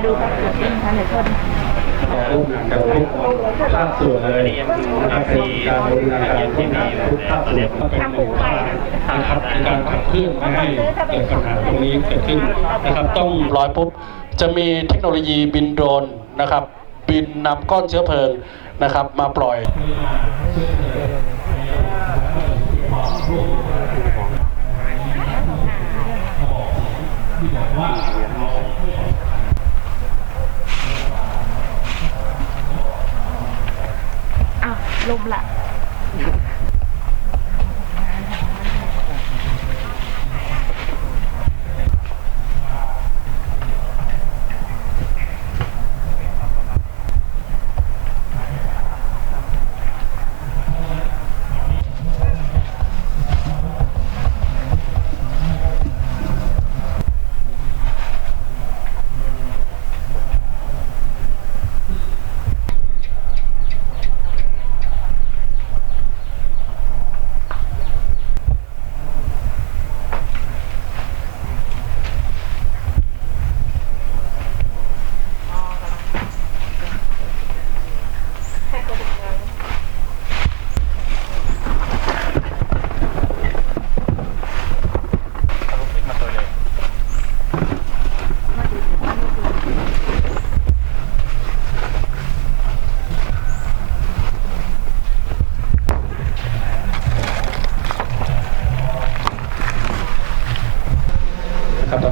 มาดูครับปิ้งค่ะเดี๋ยวชนร่วมงานกับทุกภาคส่วนเลยนะครับเป็นการบริหารการที่มีทุกภาคส่วนก็เป็นหนึ่งภาคนะครับในการขับเคลื่อนไม่ให้เกิดปัญหาตรงนี้เกิดขึ้นนะครับ ต้องร้อยปุ๊บจะมีเทคโนโลยีบินโดรนนะครับ บินนำก้อนเชื้อเพลิงนะครับ มาปล่อยอ้า ลมละ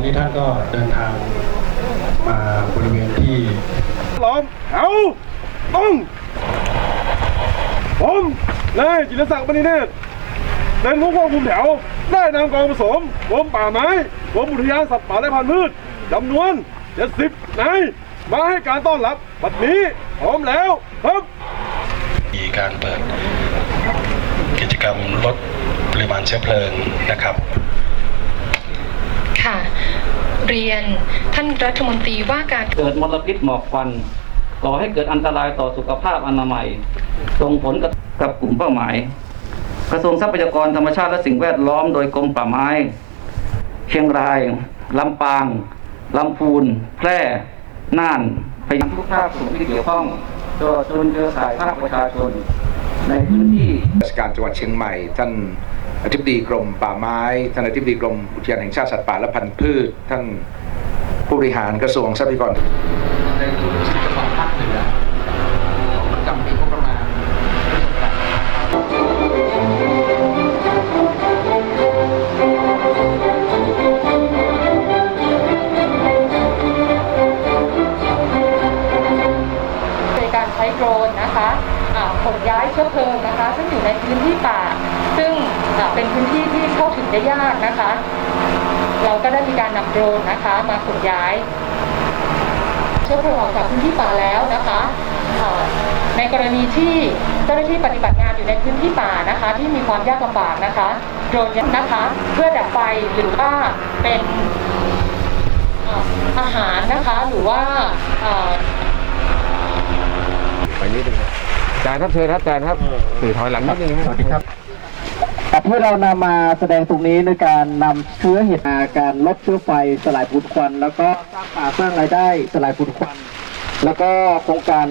นี้ท่านก็เดินทางมาบริเวณที่ล้อมแถวต้องผมนายจิรศักดิ์มณีเนตรเป็นผู้ควบคุมแถว ได้นำกองผสมกรมป่าไม้กรมอุทยานสัตว์ป่าและพันธุ์พืชจำนวน70นายมาให้การต้อนรับบัดนี้พร้อมแล้วครับมีการเปิดกิจกรรมลดปริมาณเชื้อเพลิงนะครับ ค่ะ เรียนท่านรัฐมนตรีว่าการเกิดมลพิษหมอกควันก่อให้เกิดอันตรายต่อสุขภาพอนามัยส่งผลกับกลุ่มเป้าหมาย กระทรวงทรัพยากรธรรมชาติและสิ่งแวดล้อมโดยกรมป่าไม้ เชียงรายลำปางลำพูน แพร่ น่านไปยังทุกภาคส่วนที่เกี่ยวข้องตลอดจนเครือข่ายภาคประชาชน ในพื้นที่ราชการจังหวัดเชียงใหม่ ท่านอธิบดีกรมป่าไม้ ท่านอธิบดีกรมอุทยานแห่งชาติสัตว์ป่าและพันธุ์พืช ท่านผู้บริหารกระทรวงทรัพยากรในทุกจังหวัดภาคเหนือ นย้ายเชื้อเพลิงนะคะ ซึ่งอยู่ในพื้นที่ป่า ซึ่งเป็นพื้นที่ที่เข้าถึงได้ยากนะคะ เราก็ได้มีการนำโดรนนะคะ มาขนย้าย เชื้อเพลิงออกจากพื้นที่ป่าแล้วนะคะในกรณีที่เจ้าหน้าที่ปฏิบัติงานอยู่ในพื้นที่ป่านะคะ ที่มีความยากลำบากนะคะโดรนนี่ยนะคะ เพื่อดับไฟหรือว่าเป็นอาหารนะคะหรือว่าอ่า อาจารย์ครับเชิญครับอาจารย์ครับสื่อถอยหลังนิดนึงสวัสดีครับแต่เพื่อเรานำมาแสดงตรงนี้ในการนำเชื้อเห็ดมาการลดเชื้อไฟสลายฝุ่นควัน แล้วก็สร้างป่าสร้างรายได้สลายฝุ่นควัน แล้วก็โครงการ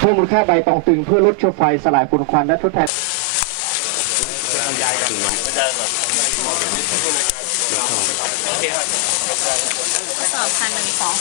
เพิ่มมูลค่าใบตองตึงเพื่อลดเชื้อไฟสลายฝุ่นควันและทดแทนสอบพันหนึ่งสอง